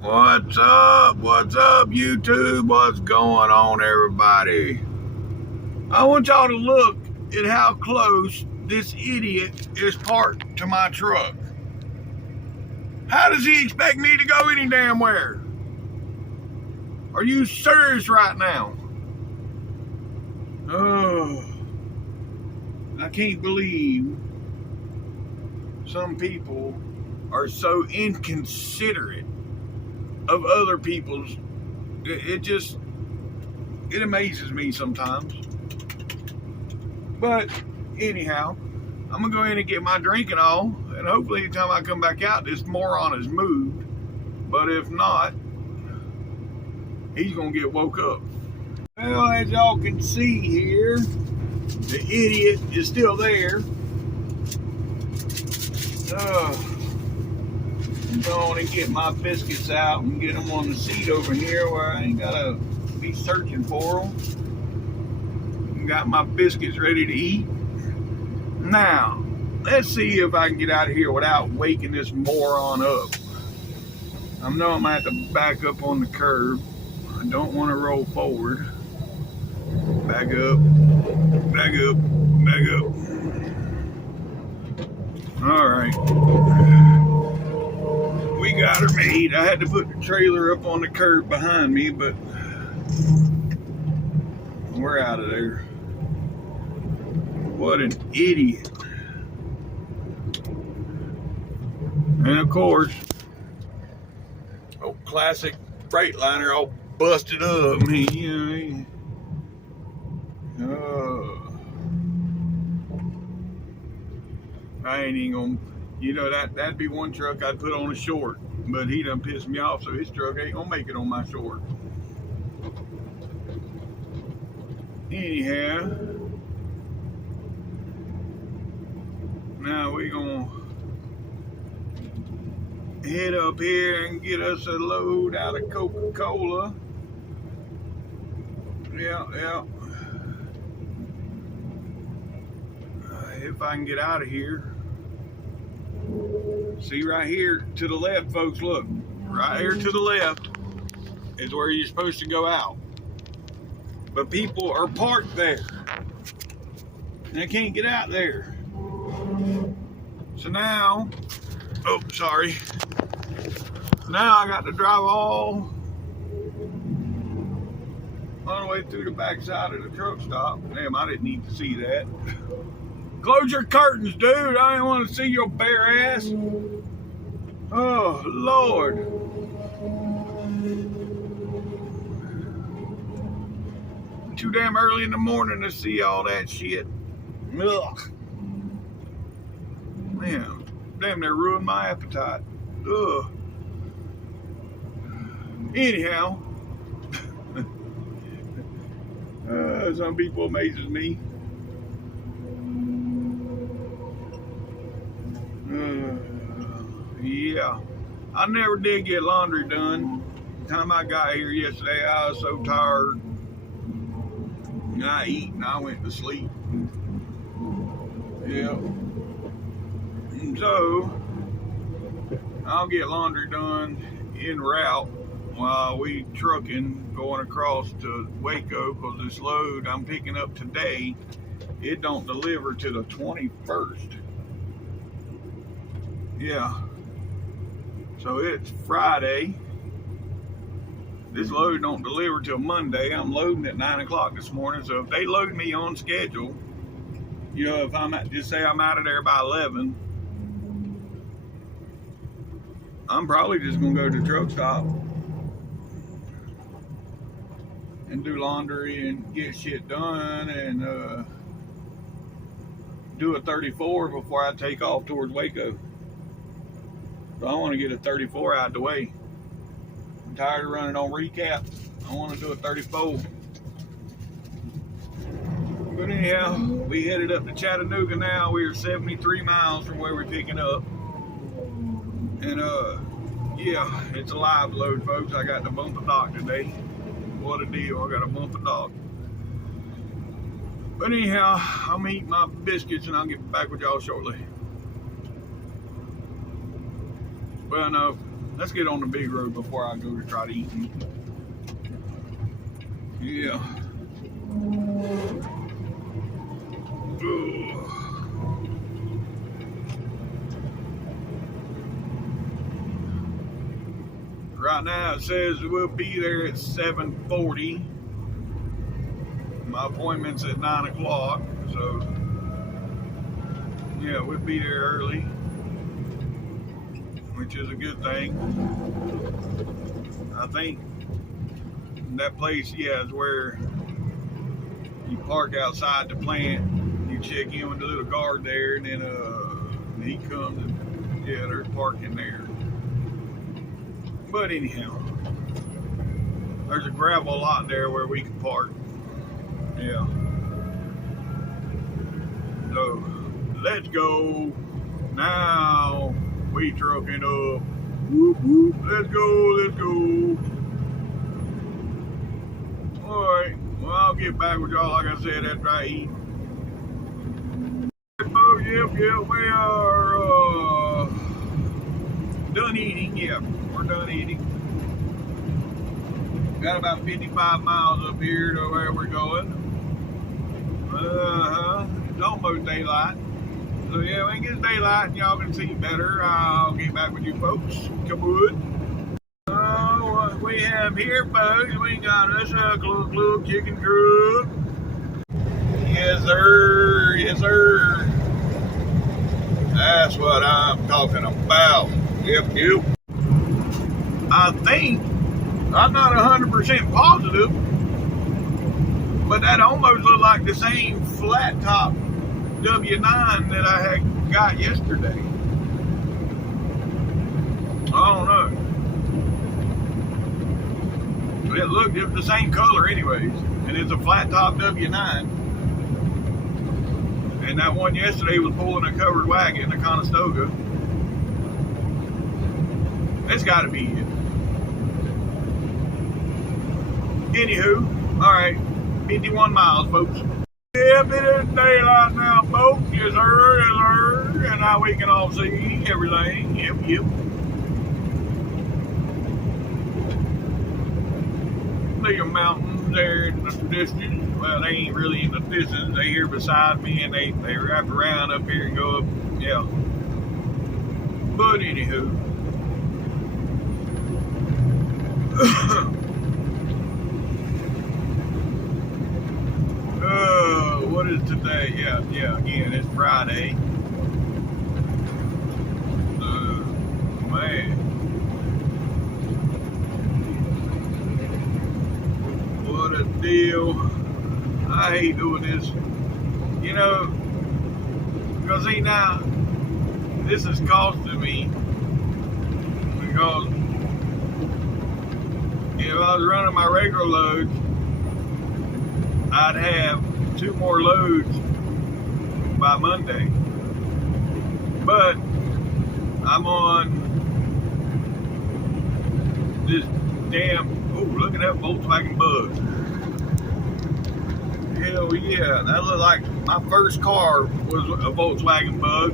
What's up? What's up, YouTube? What's going on, everybody? I want y'all to look at how close this idiot is parked to my truck. How does he expect me to go any damn where? Are you serious right now? Oh, I can't believe some people are so inconsiderate of other people's. It amazes me sometimes. But anyhow, I'm gonna go in and get my drink and all, and hopefully anytime I come back out, this moron has moved. But if not, he's gonna get woke up. Well, as y'all can see here, the idiot is still there. I'm going to get my biscuits out and get them on the seat over here where I ain't gotta be searching for them. Got my biscuits ready to eat. Now, let's see if I can get out of here without waking this moron up. I know I'm gonna have to back up on the curb. I don't want to roll forward. Back up, back up, back up. All right. We got her made. I had to put the trailer up on the curb behind me, but we're out of there. What an idiot. And of course, classic Freightliner all busted up. I ain't even gonna, that'd be one truck I'd put on a short, but he done pissed me off, so his truck ain't gonna make it on my short. Anyhow, now we gonna head up here and get us a load out of Coca-Cola. Yeah. If I can get out of here. See right here to the left, folks, look. Right here to the left is where you're supposed to go out. But people are parked there. And they can't get out there. So now, sorry. Now I got to drive all the way through the backside of the truck stop. Damn, I didn't need to see that. Close your curtains, dude. I didn't want to see your bare ass. Oh, Lord. Too damn early in the morning to see all that shit. Ugh. Man, damn, they ruined my appetite. Ugh. Anyhow, some people amazes me. Yeah, I never did get laundry done. The time I got here yesterday, I was so tired. And I eat and I went to sleep. Yeah. And so, I'll get laundry done en route while we trucking going across to Waco, because this load I'm picking up today, it don't deliver to the 21st. Yeah. So it's Friday. This load don't deliver till Monday. I'm loading at 9 o'clock this morning. So if they load me on schedule, if I'm just say I'm out of there by 11, I'm probably just gonna go to the truck stop and do laundry and get shit done and do a 34 before I take off towards Waco. So I want to get a 34 out of the way. I'm tired of running on recap. I want to do a 34. But anyhow, we headed up to Chattanooga now. We are 73 miles from where we're picking up. And yeah, it's a live load, folks. I got to bump a dock today. What a deal. I got to bump a dock. But anyhow, I'm gonna eat my biscuits and I'll get back with y'all shortly. Well, no, Let's get on the big road before I go to try to eat. Yeah. Ugh. Right now it says we'll be there at 7:40. My appointment's at 9 o'clock, so yeah, we'll be there early, which is a good thing. I think that place, yeah, is where you park outside the plant. You check in with the little guard there, and then he comes and yeah, there's parking there. But anyhow, there's a gravel lot there where we can park. Yeah. So let's go. Now we trucking up. Whoop, whoop. Let's go, let's go. Alright, well, I'll get back with y'all, like I said, after I eat. Oh, yep, we are done eating. Yeah, we're done eating. Got about 55 miles up here to where we're going. It's almost daylight. So yeah, when it gets daylight and y'all can see better, I'll get back with you folks. Come on. What we have here, folks, we got us a club chicken truck. Yes, sir. Yes, sir. That's what I'm talking about. Yep. I think, I'm not 100% positive, but that almost looked like the same flat top W9 that I had got yesterday. I don't know. It was the same color anyways, and it's a flat top W9. And that one yesterday was pulling a covered wagon, a Conestoga. It's got to be it. Anywho, all right, 51 miles, folks. Yep, it is daylight now, folks. Yes, sir, yes, sir. And now we can all see everything. Yep. The mountains there in the distance. Well, they ain't really in the distance. They here beside me, and they wrap around up here and go up. Yeah. But anywho. What is today? Yeah, again, it's Friday. Man. What a deal. I hate doing this. You know, because see now, this is costing me, because if I was running my regular loads, I'd have 2 more loads by Monday. But I'm on this damn, oh, look at that Volkswagen Bug. Hell yeah, that looked like my first car was a Volkswagen Bug,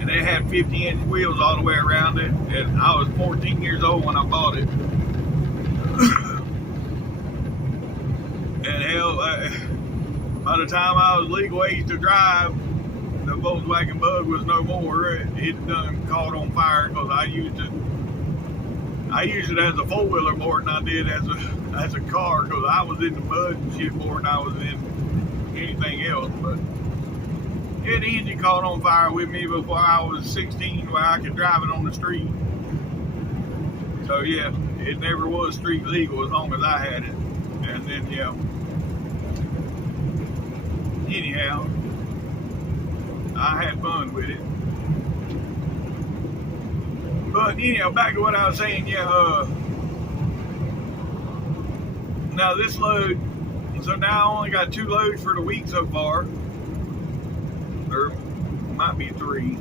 and they had 50-inch wheels all the way around it, and I was 14 years old when I bought it. And hell, by the time I was legal age to drive, the Volkswagen Bug was no more. It done caught on fire because I used it as a 4-wheeler more than I did as a car, because I was in the mud and shit more than I was in anything else. But the engine caught on fire with me before I was 16, where I could drive it on the street. So yeah, it never was street legal as long as I had it. And then yeah. Anyhow, I had fun with it. But anyhow, back to what I was saying, yeah, now this load, so now I only got 2 loads for the week so far. Or might be 3.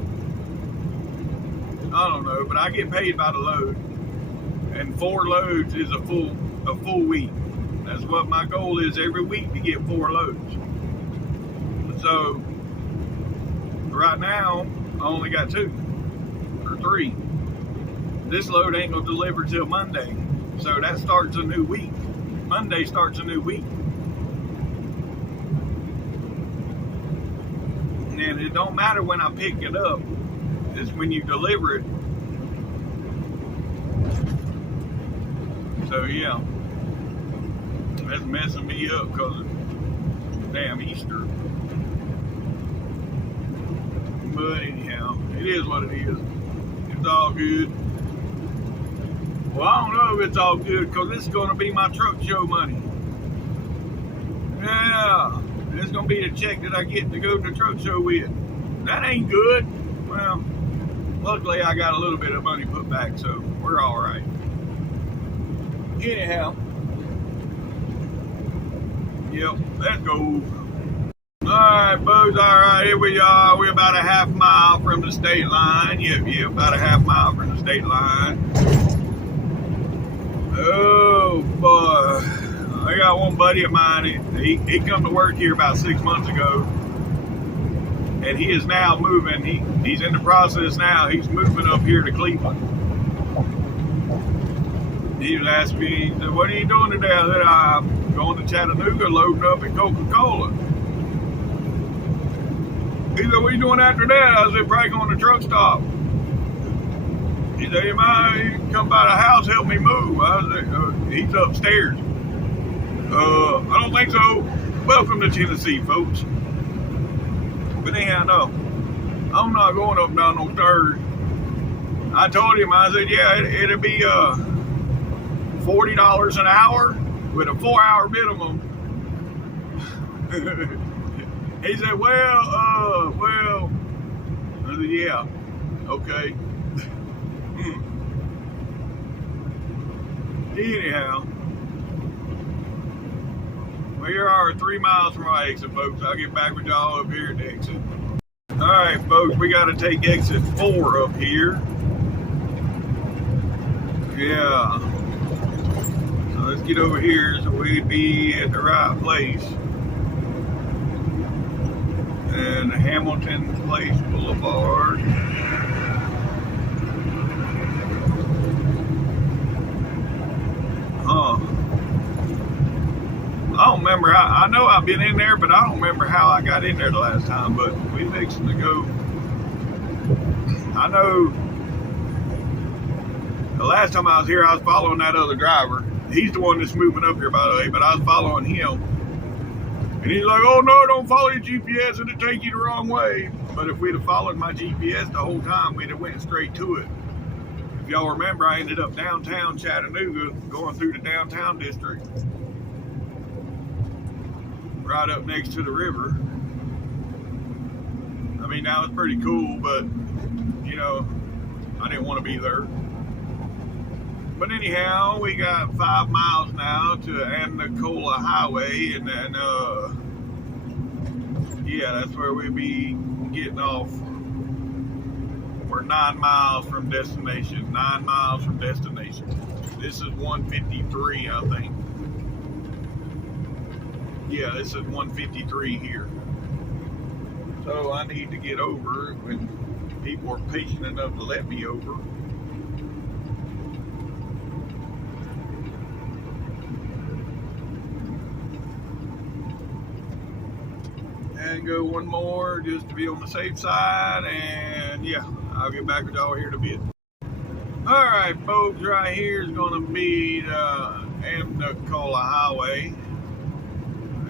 I don't know, but I get paid by the load. And 4 loads is a full week. That's what my goal is, every week to get 4 loads. So right now I only got 2 or 3. This load ain't gonna deliver till Monday. So that starts a new week. Monday starts a new week. And it don't matter when I pick it up. It's when you deliver it. So yeah. That's messing me up because of damn Easter. But anyhow, it is what it is. It's all good. Well, I don't know if it's all good because this is going to be my truck show money. Yeah, it's going to be the check that I get to go to the truck show with. That ain't good. Well, luckily I got a little bit of money put back, so we're all right. Anyhow, yep, let's go. Alright, folks, alright, here we are. We're about a half mile from the state line. Yep, about a half mile from the state line. Oh, boy. I got one buddy of mine. He come to work here about 6 months ago. And he is now moving. He's in the process now. He's moving up here to Cleveland. He was asking me, he said, what are you doing today? I said, I'm going to Chattanooga, loading up at Coca-Cola. He said, what are you doing after that? I said, probably going to truck stop. He said, you mind come by the house, help me move? I said, he's upstairs. I don't think so. Welcome to Tennessee, folks. But anyhow, no. I'm not going up and down those stairs. I told him, I said, yeah, it'll be $40 an hour with a 4-hour minimum. He said, well, I said, yeah, okay. Anyhow, we are 3 miles from our exit, folks. I'll get back with y'all up here at the exit. All right, folks, we got to take exit 4 up here. Yeah. So let's get over here so we'd be at the right place. And Hamilton Place Boulevard. I don't remember. I know I've been in there, but I don't remember how I got in there the last time. But we fixing to go. I know the last time I was here, I was following that other driver. He's the one that's moving up here, by the way, but I was following him. And he's like, oh no, don't follow your GPS, it'll take you the wrong way. But if we'd have followed my GPS the whole time, we'd have went straight to it. If y'all remember, I ended up downtown Chattanooga, going through the downtown district. Right up next to the river. I mean, that was pretty cool, but, you know, I didn't want to be there. But anyhow, we got 5 miles now to Anacola Highway, and then, yeah, that's where we'll be getting off. We're 9 miles from destination. 9 miles from destination. This is 153, I think. Yeah, this is 153 here. So I need to get over when people are patient enough to let me over. And go one more just to be on the safe side, and yeah, I'll get back with y'all here in a bit. Alright, folks, right here is going to be the Anacola Highway.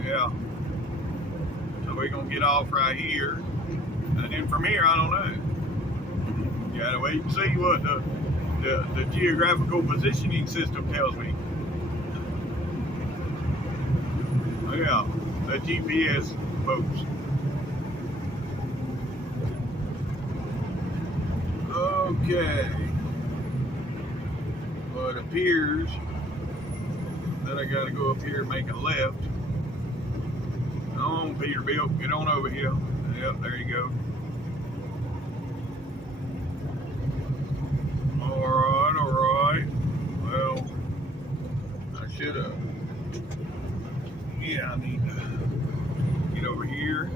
Yeah. So we're going to get off right here. And then from here, I don't know. You gotta wait and see what the geographical positioning system tells me. Oh, yeah, the GPS, folks. Okay. Well, it appears that I got to go up here and make a left. Come on, Peterbilt, get on over here. Yep, there you go. Alright. Well, I should have. Yeah, I need to get over here.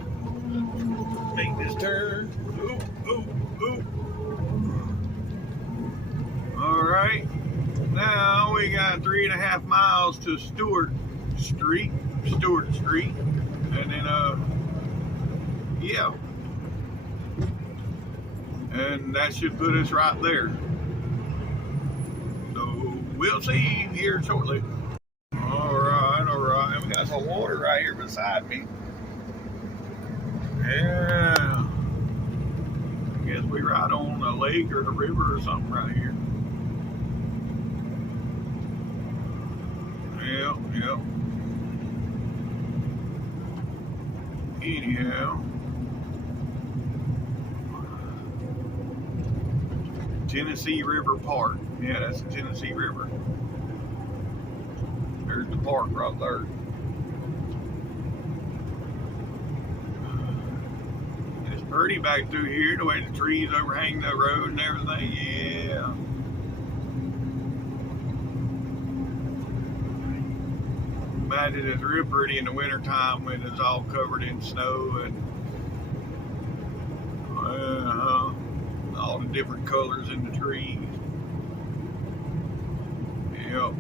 Make this turn. Ooh. got 3.5 miles to Stewart Street, and then yeah, and that should put us right there. So we'll see here shortly. All right. We got some water right here beside me. Yeah. I guess we ride on a lake or the river or something right here. Yep. Anyhow. Tennessee River Park. Yeah, that's the Tennessee River. There's the park right there. It's pretty back through here, the way the trees overhang the road and everything. Yeah. Imagine it's real pretty in the wintertime when it's all covered in snow and all the different colors in the trees. Yep.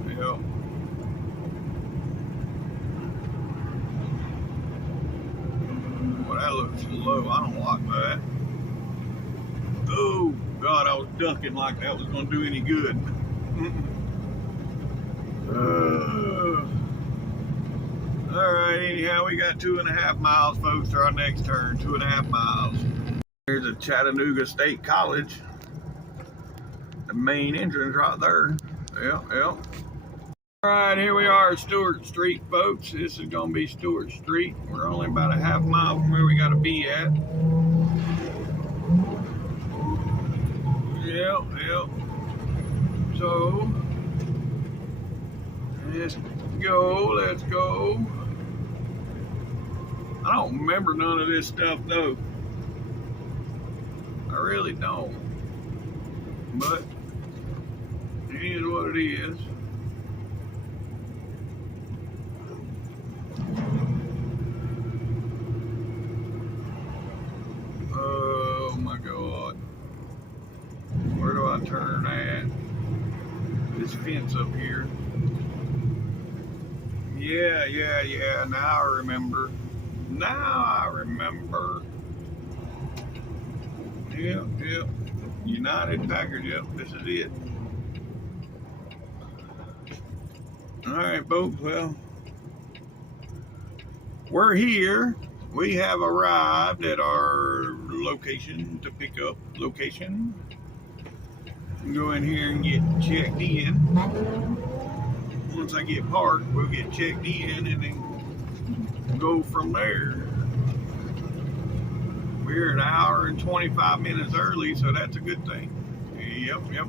Well, that looks low. I don't like that. Oh, God, I was ducking like that was going to do any good. All right, anyhow, we got 2.5 miles, folks, to our next turn. 2.5 miles. Here's a Chattanooga State College. The main entrance right there. Yep. All right, here we are at Stewart Street, folks. This is going to be Stewart Street. We're only about 1/2 mile from where we got to be at. Yep. So, let's go. I don't remember none of this stuff, though. I really don't. But it is what it is. Oh my God. Where do I turn at? This fence up here. Yeah. Now I remember. Yep. United Packers, yep, this is it. Alright, folks, well, we're here. We have arrived at our location to pick up location. Go in here and get checked in. Once I get parked, we'll get checked in and then go from there. We're an hour and 25 minutes early, so that's a good thing. Yep.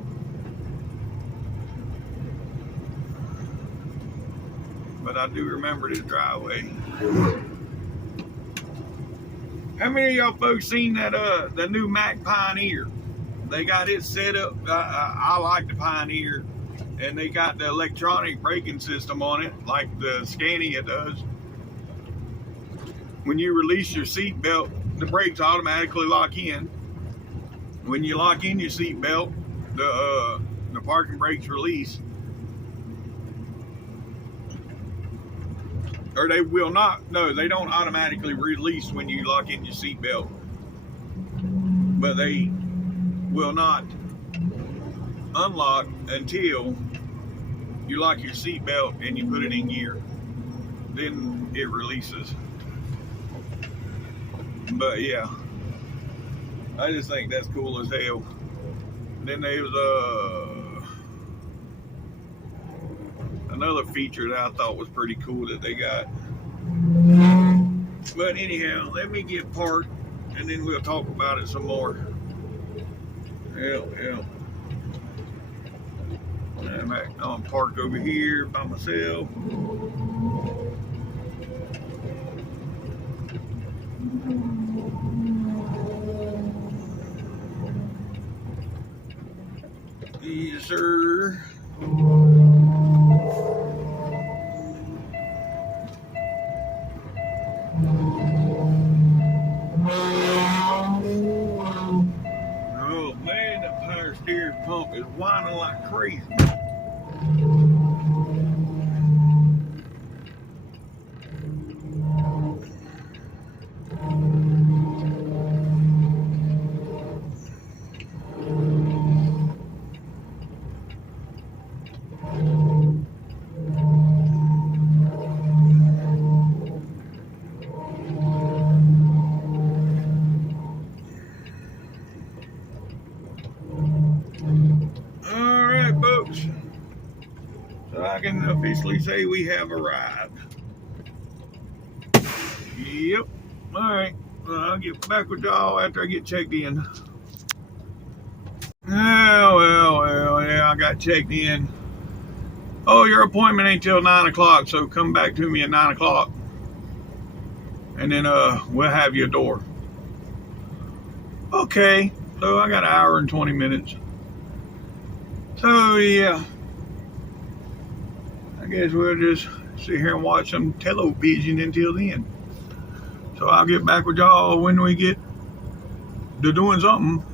But I do remember this driveway. How many of y'all folks seen that the new Mack Pioneer? They got it set up. I like the Pioneer, and they got the electronic braking system on it, like the Scania does. When you release your seat belt, the brakes automatically lock in. When you lock in your seat belt, the parking brakes release. Or they will not. No, they don't automatically release when you lock in your seat belt. But they will not unlock until you lock your seat belt and you put it in gear. Then it releases. But yeah, I just think that's cool as hell. Then there's another feature that I thought was pretty cool that they got. But anyhow, let me get parked and then we'll talk about it some more. Yeah. I'm parked over here by myself. Yes, sir. Oh man, that power steering pump is whining like crazy. Alright, folks. So I can officially say we have arrived. Yep. Alright. Well, I'll get back with y'all after I get checked in. Well, yeah, I got checked in. Oh, your appointment ain't till 9 o'clock, so come back to me at 9 o'clock. And then we'll have your door. Okay, so I got an hour and 20 minutes. So yeah, I guess we'll just sit here and watch some television until then. So I'll get back with y'all when we get to doing something.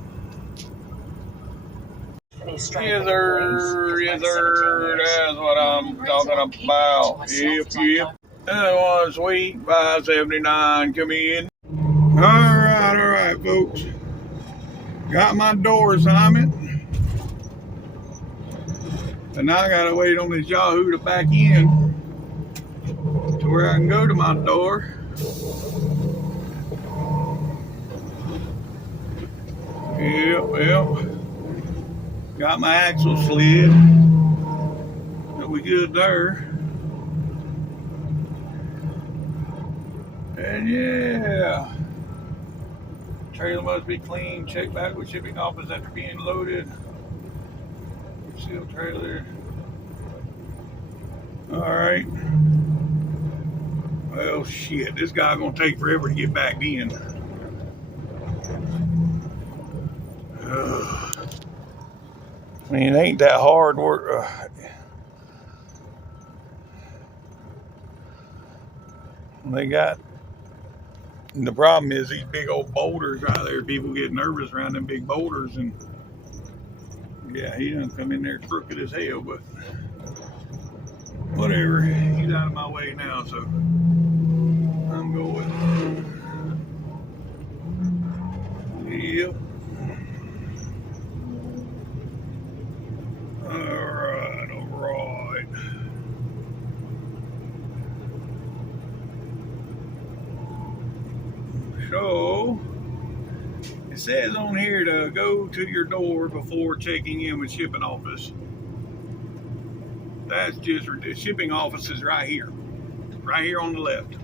Yes, sir. Yes, sir. That's what I'm talking about. Yep. That was sweet 579. Come in. All right, folks. Got my door assignment. And now I gotta wait on this Yahoo to back in to where I can go to my door. Yep. Got my axle slid. So we good there. And yeah. Trailer must be clean. Check back with shipping office after being loaded. Seal trailer. Alright. Well, shit. This guy's gonna take forever to get back in. I mean, it ain't that hard work. They got. The problem is these big old boulders right there. People get nervous around them big boulders, and yeah, he done come in there crooked as hell, but whatever. He's out of my way now, so I'm going. Yep. All right. So it says on here to go to your door before checking in with shipping office. That's just ridiculous. Shipping office is right here on the left.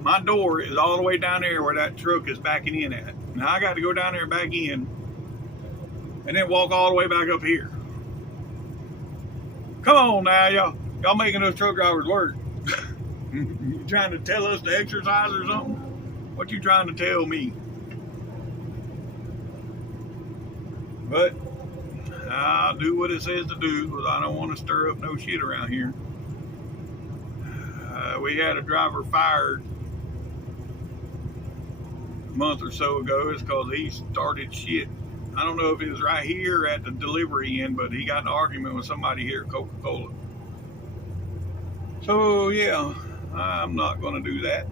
My door is all the way down there where that truck is backing in at. Now I got to go down there and back in and then walk all the way back up here. Come on now, y'all making those truck drivers work. You trying to tell us to exercise or something? What you trying to tell me? But I'll do what it says to do because I don't want to stir up no shit around here. We had a driver fired a month or so ago. It's because he started shit. I don't know if it was right here at the delivery end, but he got in an argument with somebody here at Coca-Cola. So yeah, I'm not going to do that.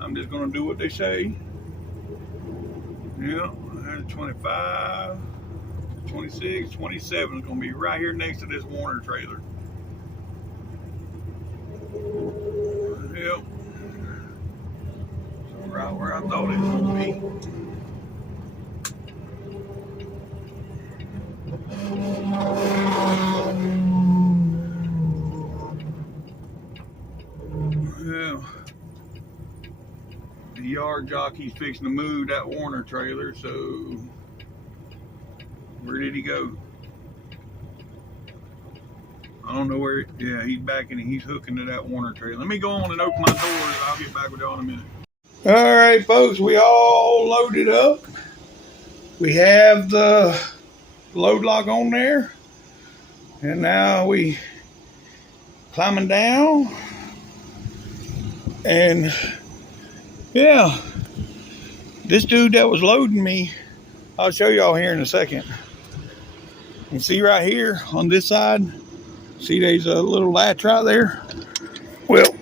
I'm just going to do what they say. Yeah, 25, 26, 27 is going to be right here next to this Warner trailer. Yep. So right where I thought it would be. Yeah. The yard jockey's fixing to move that Warner trailer, so where did he go? I don't know where. Yeah, he's backing and he's hooking to that Warner trailer. Let me go on and open my door. I'll get back with y'all in a minute. All right, folks, we all loaded up. We have the load lock on there, and now we climbing down. And yeah, this dude that was loading me, I'll show y'all here in a second. You see right here on this side, see there's a little latch right there? Well,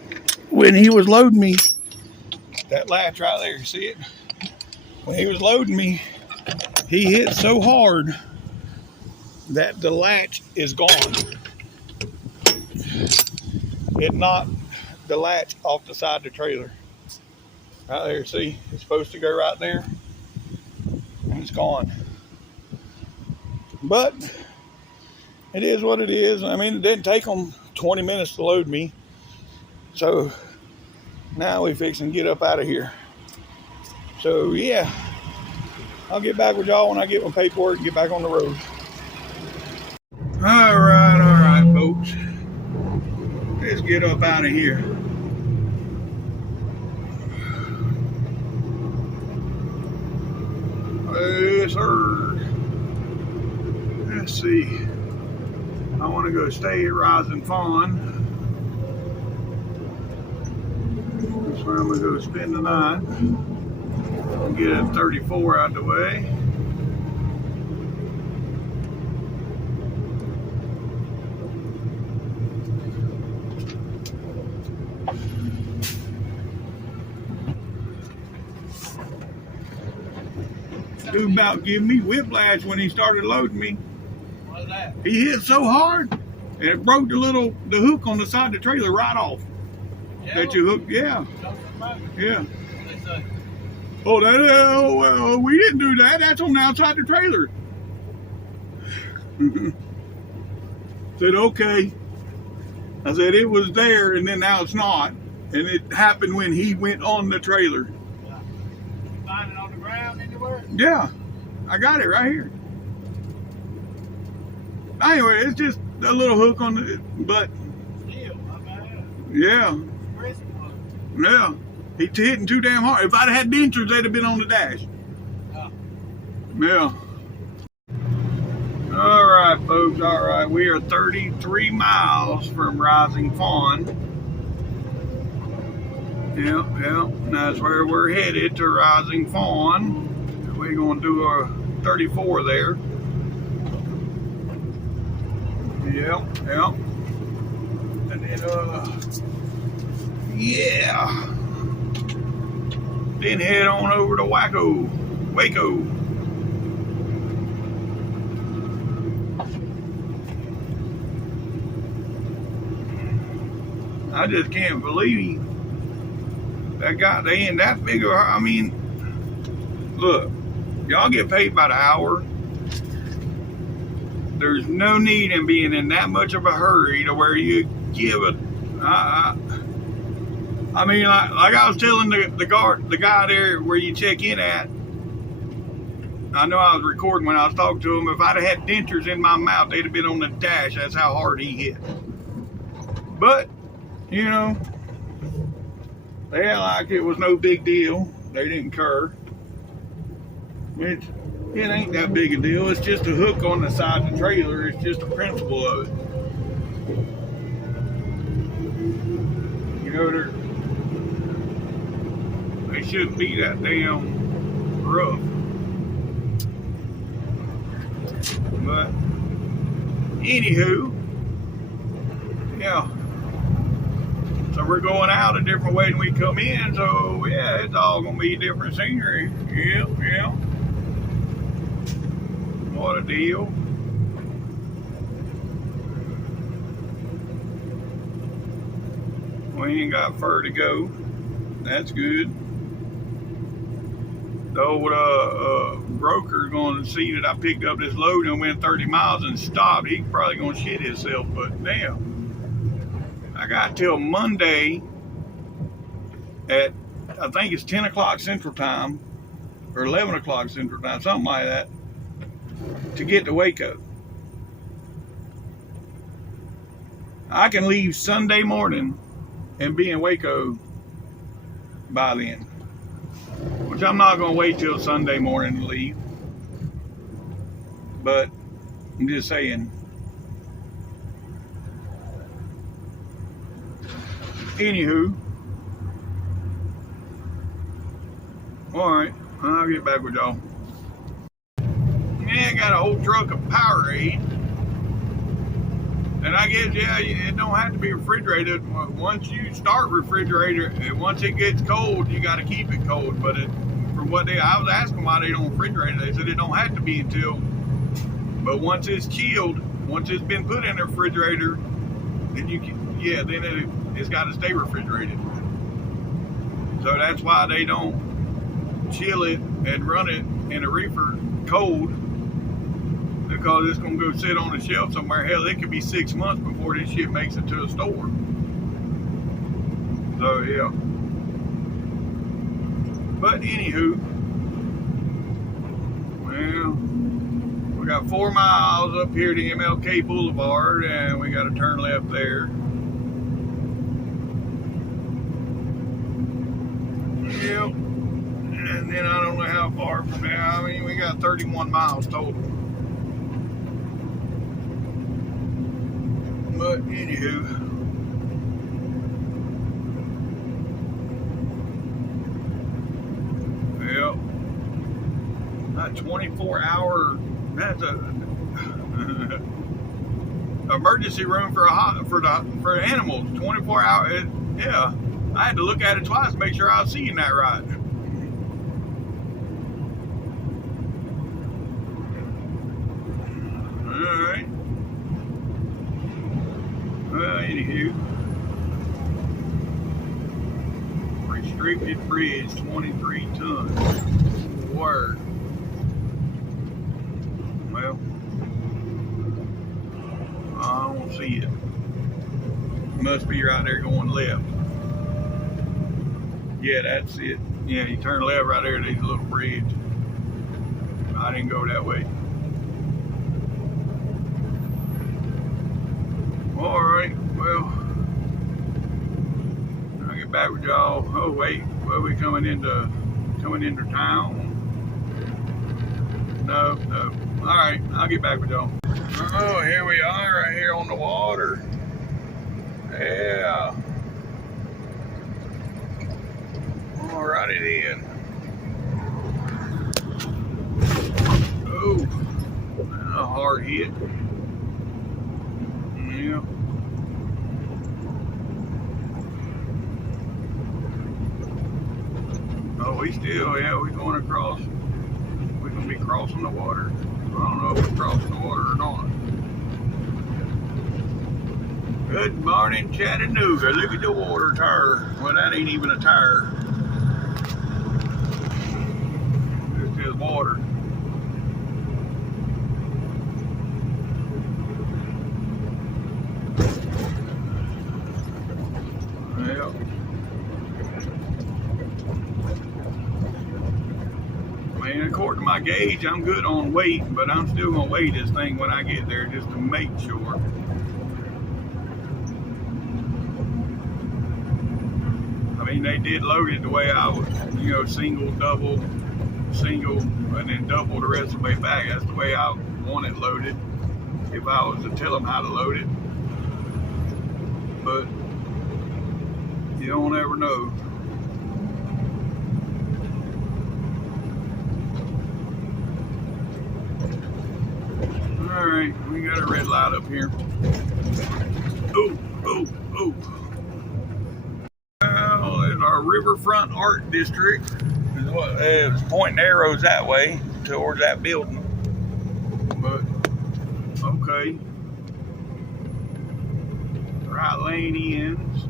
when he was loading me, that latch right there, you see it? When he was loading me, he hit so hard that the latch is gone. It knocked the latch off the side of the trailer. Right there, see? It's supposed to go right there, and it's gone. But it is what it is. I mean, it didn't take them 20 minutes to load me. So now we fixing to get up out of here. So yeah, I'll get back with y'all when I get my paperwork and get back on the road. All right, folks. Let's get up out of here. Yes, sir. Let's see. I want to go stay at Rising Fawn. That's where I'm going to go spend the night. And get a 34 out of the way. Dude about giving me whiplash when he started loading me. What's that? He hit so hard, and it broke the hook on the side of the trailer right off. Yeah. That you hooked, yeah. Yeah. They say. Oh, well, we didn't do that. That's on the outside the trailer. Said, okay. I said, it was there, and then now it's not. And it happened when he went on the trailer. Yeah. You find it on the ground anywhere? Yeah. I got it right here. Anyway, it's just a little hook on the butt. Still, not bad. Yeah. Yeah. He's hitting too damn hard. If I'd have had dentures, they'd have been on the dash. Yeah. All right, folks. All right. We are 33 miles from Rising Fawn. Yeah. That's where we're headed, to Rising Fawn. We're going to do a 34 there. Yeah. And then, yeah. Then head on over to Waco. I just can't believe they ain't that big of, I mean, look, y'all get paid by the hour. There's no need in being in that much of a hurry to where you give a, I mean, like I was telling the guy there where you check in at, I know I was recording when I was talking to him, if I'd have had dentures in my mouth, they'd have been on the dash. That's how hard he hit. But, you know, they act like it was no big deal. They didn't care. It ain't that big a deal. It's just a hook on the side of the trailer. It's just the principle of it. You know, they shouldn't be that damn rough. But anywho, yeah. So we're going out a different way than we come in. So yeah, it's all gonna be different scenery. Yeah. What a deal. We ain't got far to go. That's good. The old broker's going to see that I picked up this load and went 30 miles and stopped. He's probably going to shit himself, but damn. I got till Monday at, I think it's 10 o'clock Central Time, or 11 o'clock Central Time, something like that, to get to Waco. I can leave Sunday morning and be in Waco by then, which I'm not going to wait till Sunday morning to leave, but I'm just saying. Anywho, alright, I'll get back with y'all. Yeah, I got a whole truck of Powerade. And I guess, yeah, it don't have to be refrigerated. Once you start refrigerator, once it gets cold, you got to keep it cold. But from what I was asking why they don't refrigerate it, they said it don't have to be until, but once it's chilled, once it's been put in the refrigerator, then you can, yeah, then it's got to stay refrigerated. So that's why they don't chill it and run it in a reefer cold, because it's going to go sit on the shelf somewhere. Hell, it could be 6 months before this shit makes it to a store. So, yeah. But, anywho, well, we got 4 miles up here to MLK Boulevard, and we got to turn left there. Yep. And then I don't know how far from there. I mean, we got 31 miles total. But anywho, well, that 24-hour, that's a emergency room for animals. 24 hours. Yeah, I had to look at it twice to make sure I was seeing that right. All right. Well, anywho, restricted bridge, 23 tons. Word. Well, I don't see it. Must be right there going left. Yeah, that's it. Yeah, you turn left right there, there's a little bridge. I didn't go that way. All right, well, I'll get back with y'all. Oh wait, well, we coming into town? No. All right, I'll get back with y'all. Oh, here we are, right here on the water. Yeah. All righty then. Oh, a hard hit. Yeah. Oh, we going across. We're gonna be crossing the water. I don't know if we're crossing the water or not. Good morning, Chattanooga. Look at the water tire. Well, that ain't even a tire. It's just water. Well, man, according to my gauge, I'm good on weight, but I'm still gonna weigh this thing when I get there just to make sure. I mean, they did load it the way I was, single, double, single, and then double the rest of the way back. That's the way I want it loaded, if I was to tell them how to load it. But you don't ever know. All right, we got a red light up here. Oh. Well, there's our Riverfront Art District. It's pointing arrows that way towards that building. But okay. Right lane ends.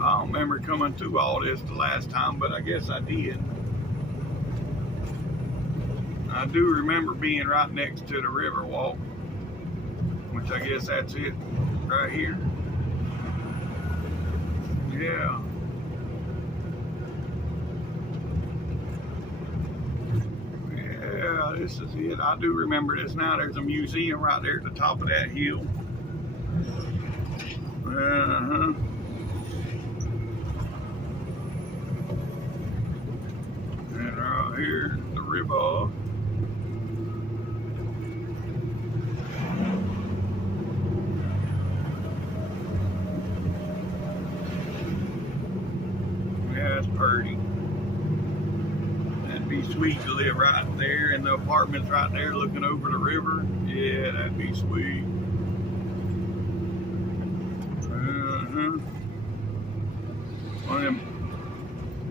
I don't remember coming through all this the last time, but I guess I did. I do remember being right next to the river walk, which I guess that's it right here. Yeah. Yeah, this is it. I do remember this now. There's a museum right there at the top of that hill. Uh-huh. And right here, the river. Yeah, it's pretty. That'd be be sweet to live right there in the apartments right there looking over the river. Yeah, that'd be sweet. One of them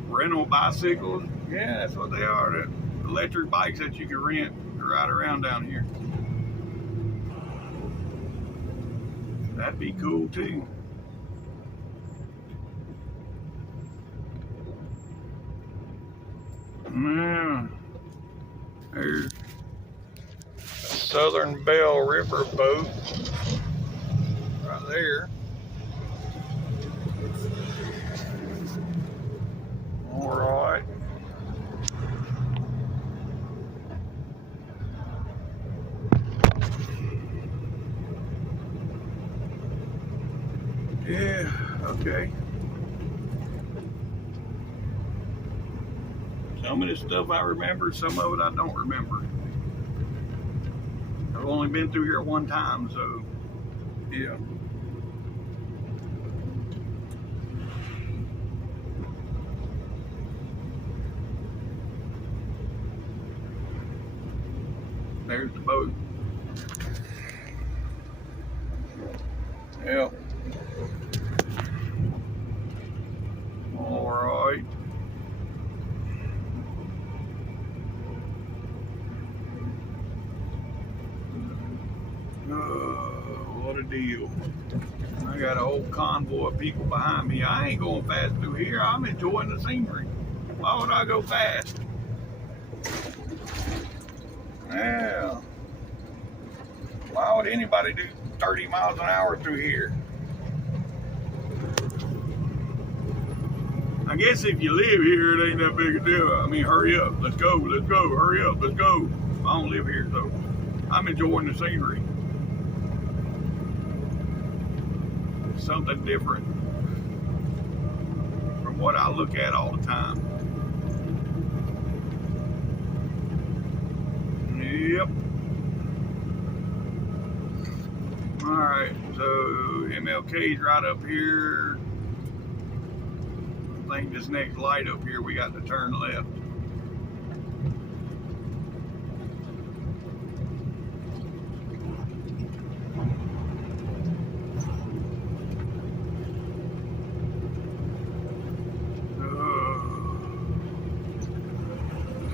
rental bicycles. Yeah, that's what they are. The electric bikes that you can rent to ride around down here. That'd be cool too. Yeah. There's a Southern Belle River boat right there. All right. Yeah, okay. Some of this stuff I remember, some of it I don't remember. I've only been through here one time, so yeah. There's the boat. Yep. All right. What a deal. I got a whole convoy of people behind me. I ain't going fast through here. I'm enjoying the scenery. Why would I go fast? Yeah. Why would anybody do 30 miles an hour through here? I guess if you live here, it ain't that big a deal. I mean, hurry up. Let's go. Let's go. Hurry up. Let's go. I don't live here, so I'm enjoying the scenery. It's something different from what I look at all the time. Yep. All right, so MLK's right up here. I think this next light up here, we got to turn left.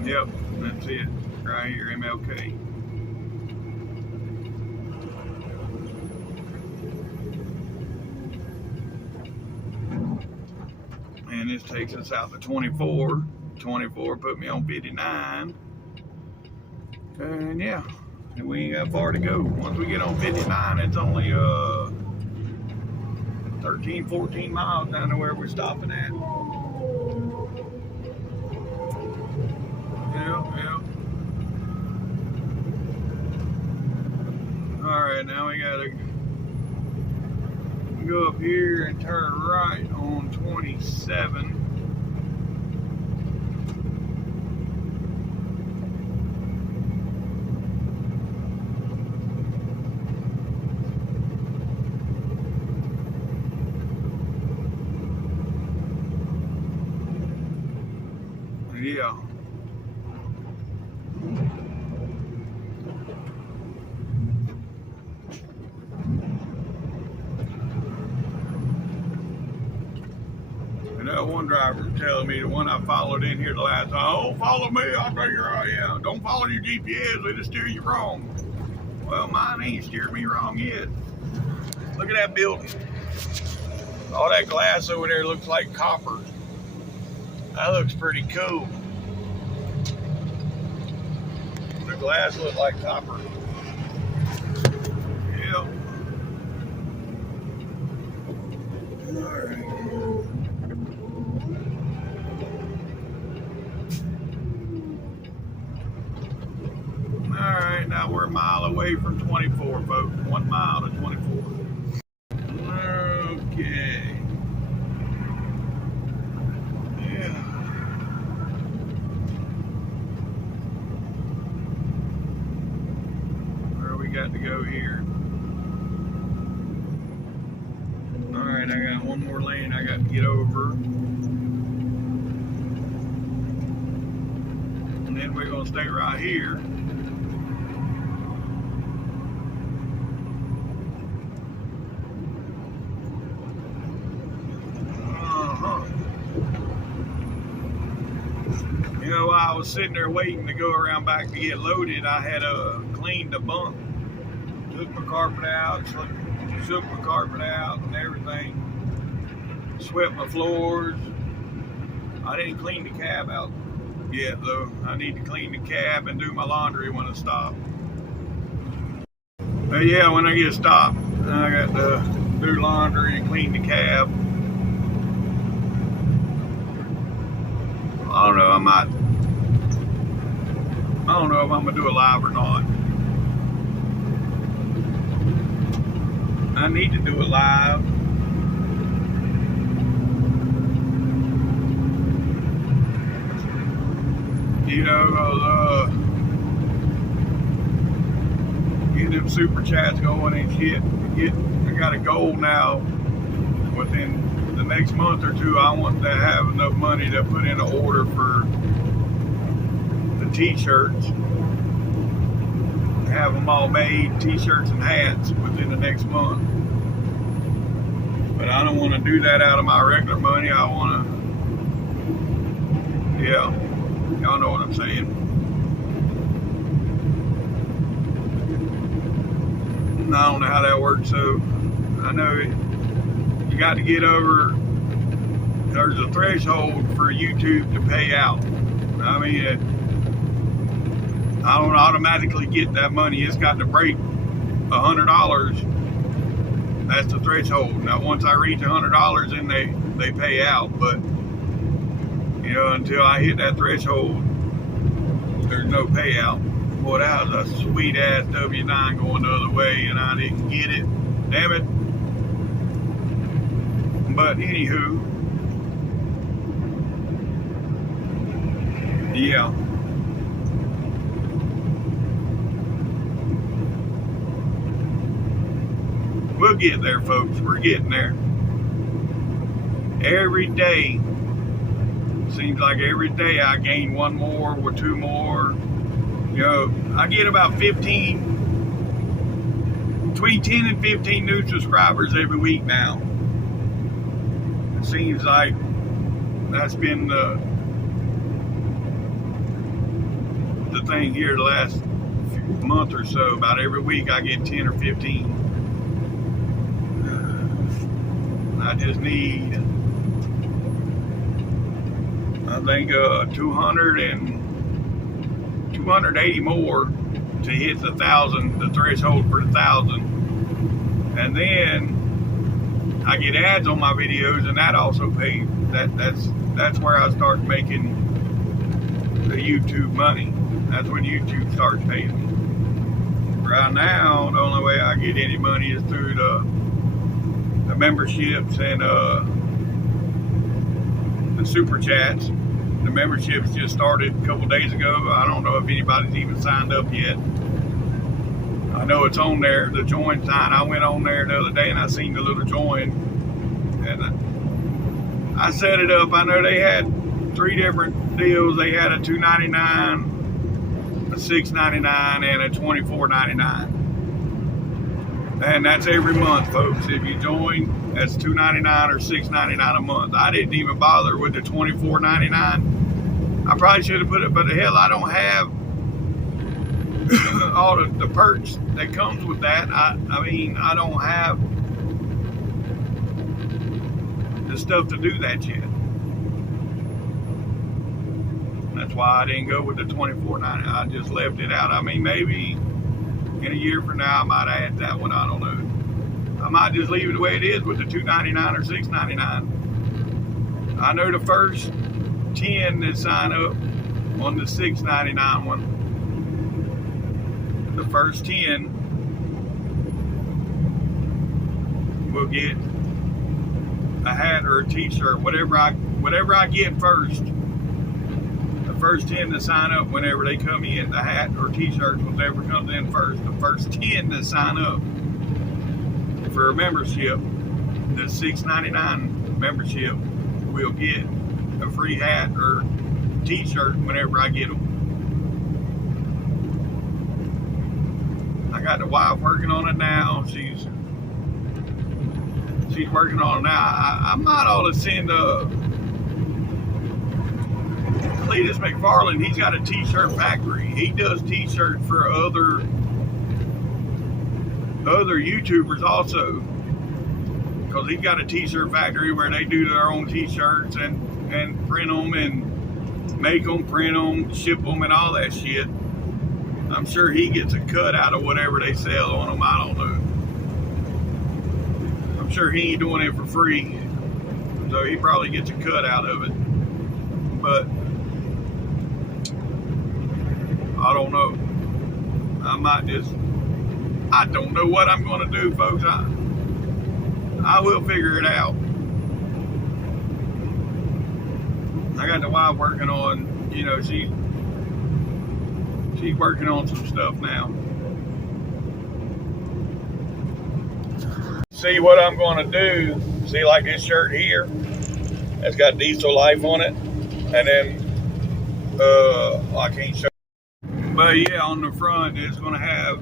Yep, that's it. Right here, MLK. And this takes us out to 24. 24 put me on 59. And yeah, we ain't got far to go. Once we get on 59, it's only 13, 14 miles down to where we're stopping at. Yeah. All right, now we gotta go up here and turn right on 27. Yeah. That one driver was telling me, the one I followed in here the last time, oh, follow me, I'll tell you right, yeah. Don't follow your GPS, it'll steer you wrong. Well, mine ain't steered me wrong yet. Look at that building. All that glass over there looks like copper. That looks pretty cool. The glass looks like copper. Yep. All right. Alright, now we're a mile away from 24, folks. 1 mile to 24. Okay. Yeah. Where we got to go here? Alright, I got one more lane I got to get over. And then we're going to stay right here. You know, while I was sitting there waiting to go around back to get loaded, I had cleaned the bunk, took my carpet out, shook my carpet out and everything, swept my floors. I didn't clean the cab out yet though. I need to clean the cab and do my laundry when I stop. But yeah, when I get stopped, I got to do laundry and clean the cab. I don't know if I'm gonna do a live or not. I need to do a live. You know, get them super chats going and shit. I got a goal now. Within the next month or two, I want to have enough money to put in an order for the t-shirts. Have them all made, t-shirts and hats, within the next month. But I don't want to do that out of my regular money. I want to, yeah, y'all know what I'm saying. I don't know how that works, so I know you got to get over, there's a threshold for YouTube to pay out. I mean, I don't automatically get that money. It's got to break $100. That's the threshold. Now, once I reach $100, then they pay out. But, you know, until I hit that threshold, there's no payout. Boy, that was a sweet-ass W-9 going the other way, and I didn't get it. Damn it. But, anywho, yeah. We'll get there, folks. We're getting there. Every day, seems like every day I gain one more or two more. You know, I get about 15, between 10 and 15 new subscribers every week now. It seems like that's been the thing here the last month or so. About every week I get 10 or 15. I just need, I think, 280 more to hit the 1,000, the threshold for 1,000. And then I get ads on my videos, and that also pays. That's where I start making the YouTube money. That's when YouTube starts paying me. Right now, the only way I get any money is through the memberships and the super chats. The memberships just started a couple days ago. I don't know if anybody's even signed up yet. I know it's on there, the join sign. I went on there the other day and I seen the little join, and I set it up. I know they had 3 different deals. They had a $2.99, a $6.99, and a $24.99. And that's every month, folks. If you join, that's $2.99 or $6.99 a month. I didn't even bother with the $24.99. I probably should have put it, but the hell, I don't have all the perks that comes with that. I mean, I don't have the stuff to do that yet. That's why I didn't go with the $24.99. I just left it out. I mean, maybe in a year from now, I might add that one. I don't know. I might just leave it the way it is with the $2.99 or $6.99. I know the first 10 that sign up on the $6.99 one, the first 10 will get a hat or a t-shirt, whatever I get first. The first 10 that sign up whenever they come in, the hat or t-shirt, whatever comes in first. The first 10 that sign up for a membership, the $6.99 membership, will get a free hat or t-shirt whenever I get them. got the wife working on it now. She's working on it now. I might ought to send Cletus McFarland. He's got a t-shirt factory. He does t-shirts for other YouTubers also, because he's got a t-shirt factory where they do their own t-shirts and print them and make them, print them, ship them, and all that shit. I'm sure he gets a cut out of whatever they sell on them. I don't know. I'm sure he ain't doing it for free, so he probably gets a cut out of it. But I don't know. I don't know what I'm going to do, folks. I will figure it out. I got the wife working on, you know, she's working on some stuff now. See what I'm going to do. See, like this shirt here, it's got Diesel Life on it, and then I can't show. But yeah, on the front it's going to have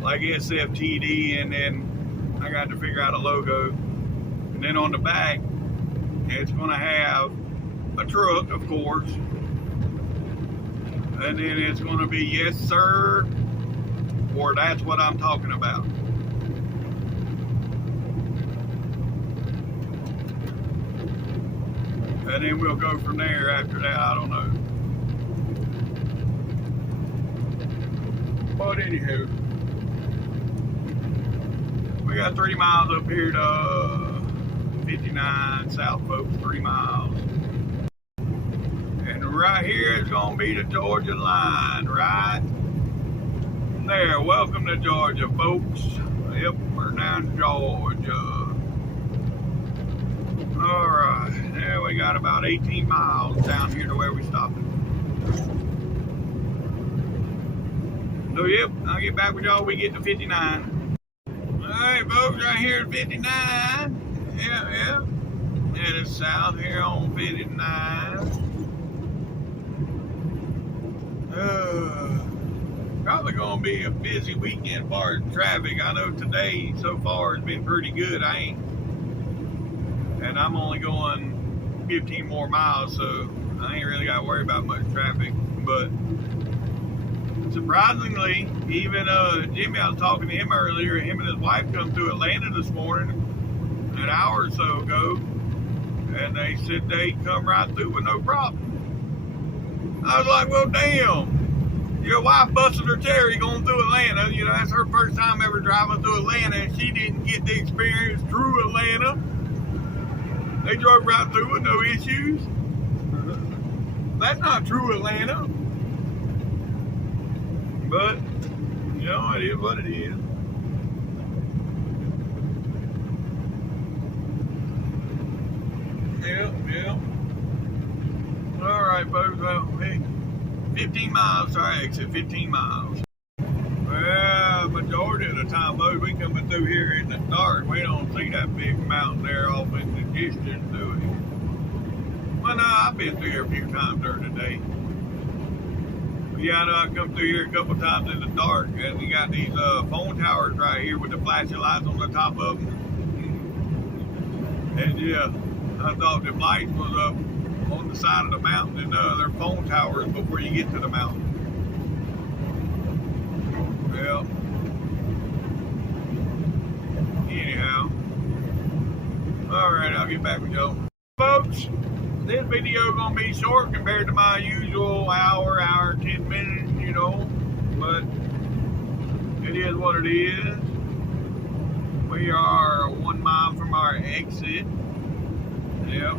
like SFTD, and then I got to figure out a logo. And then on the back, it's going to have a truck, of course. And then it's going to be yes, sir, or that's what I'm talking about. And then we'll go from there after that. I don't know. But anywho, we got 3 miles up here to 59 South, folks. 3 miles. And right here is going to be the Georgia line, right there. Welcome to Georgia, folks. Yep, we're down in Georgia. All right, there we got about 18 miles down here to where we stopped. So yep, I'll get back with y'all. We get to 59. All right, folks, right here at 59. Yeah. Headed south here on 59. Probably gonna be a busy weekend as far as traffic. I know today so far has been pretty good. And I'm only going 15 more miles, so I ain't really got to worry about much traffic. But surprisingly, even Jimmy, I was talking to him earlier. Him and his wife come through Atlanta this morning, an hour or so ago, and they said they come right through with no problem. I was like, well, damn. Your wife busted her cherry going through Atlanta. You know, that's her first time ever driving through Atlanta, and she didn't get to experience true Atlanta. They drove right through with no issues. That's not true Atlanta. But, you know, it is what it is. Yeah. All right, folks. Well, hey, 15 miles to our exit. 15 miles. Well, majority of the time, though, we coming through here in the dark. We don't see that big mountain there off in the distance, do we? Well, no, I've been through here a few times during the day. Yeah, I know I come through here a couple times in the dark, and you got these phone towers right here with the flashing lights on the top of them. And yeah, I thought the light was up on the side of the mountain, and they're phone towers before you get to the mountain. Well, anyhow, all right, I'll get back with y'all. Folks, this video gonna be short compared to my usual hour, 10 minutes, you know, but it is what it is. We are 1 mile from our exit. Yep,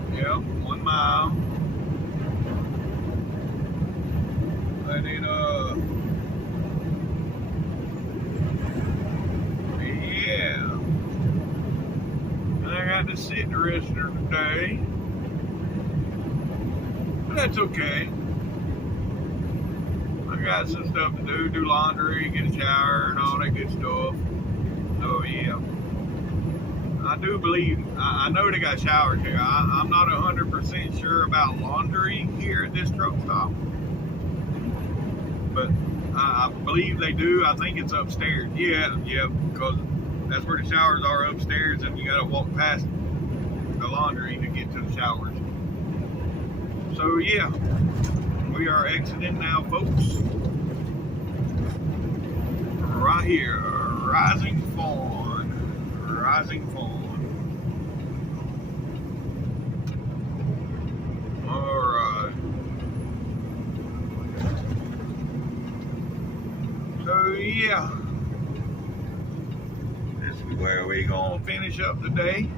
1 mile. And then, yeah. And I got to sit the rest of the day. But that's okay. I got some stuff to do laundry, get a shower, and all that good stuff. So, yeah. I do believe, I know they got showers here. I'm not 100% sure about laundry here at this truck stop. But I believe they do. I think it's upstairs. Yeah, because that's where the showers are, upstairs, and you got to walk past the laundry to get to the showers. So yeah, we are exiting now, folks. Right here, Rising Fawn. All right. So yeah, this is where we gonna finish up today.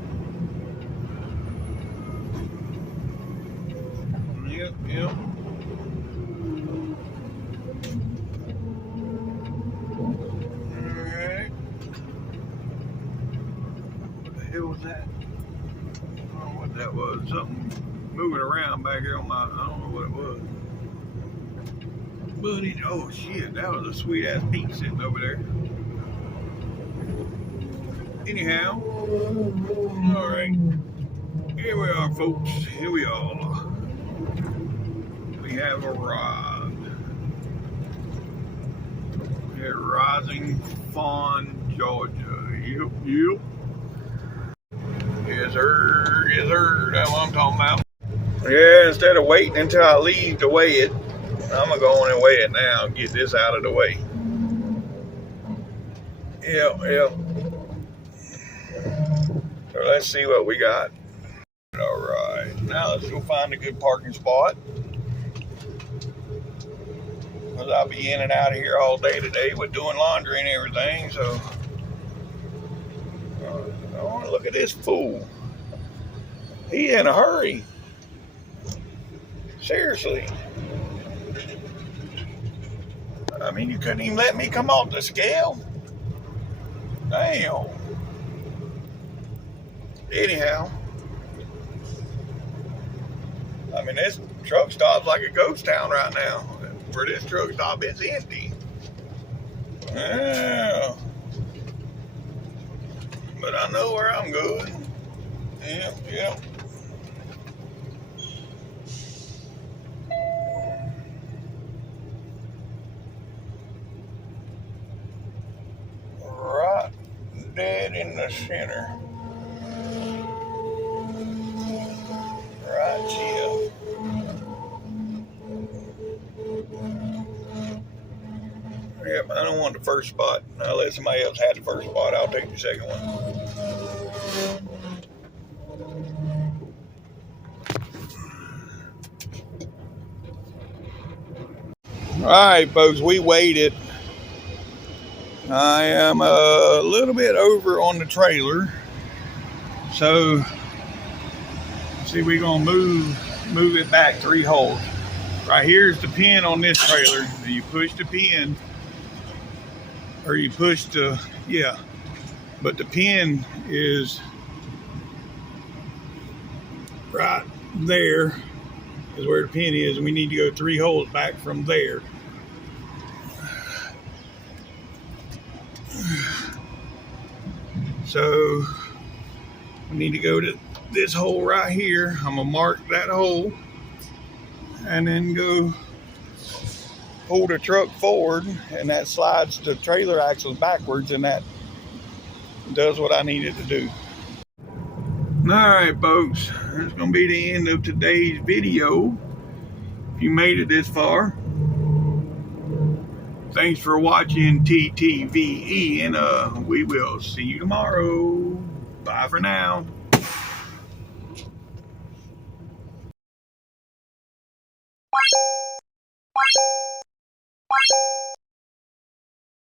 Yep. Alright. What the hell was that? I don't know what that was. Something moving around back here on my, I don't know what it was. But it, oh shit, that was a sweet ass peak sitting over there. Anyhow, alright. Here we are, folks. Here we are. We have arrived at Rising Fawn, Georgia. Yep. Yes, sir. That's what I'm talking about. Yeah, instead of waiting until I leave to weigh it, I'm gonna go on and weigh it now and get this out of the way. Yep. So let's see what we got. All right, now let's go find a good parking spot, because I'll be in and out of here all day today with doing laundry and everything. So, oh, look at this fool. He in a hurry. Seriously. I mean, you couldn't even let me come off the scale. Damn. Anyhow, I mean, this truck stop's like a ghost town right now. For this truck stop, it's empty. Yeah. But I know where I'm going. Yep. Right dead in the center. Right here. Yep, I don't want the first spot. I'll let somebody else have the first spot. I'll take the second one. All right, folks, we waited. I am a little bit over on the trailer. So, see, we're going to move it back 3 holes. Right here's the pin on this trailer. You push the pin, or you push the, yeah. But the pin is right there is where the pin is, and we need to go 3 holes back from there. So we need to go to this hole right here. I'm gonna mark that hole and then go pull the truck forward, and that slides the trailer axles backwards, and that does what I needed to do. All right, folks, that's gonna be the end of today's video. If you made it this far, thanks for watching TTVE, and we will see you tomorrow. Bye for now.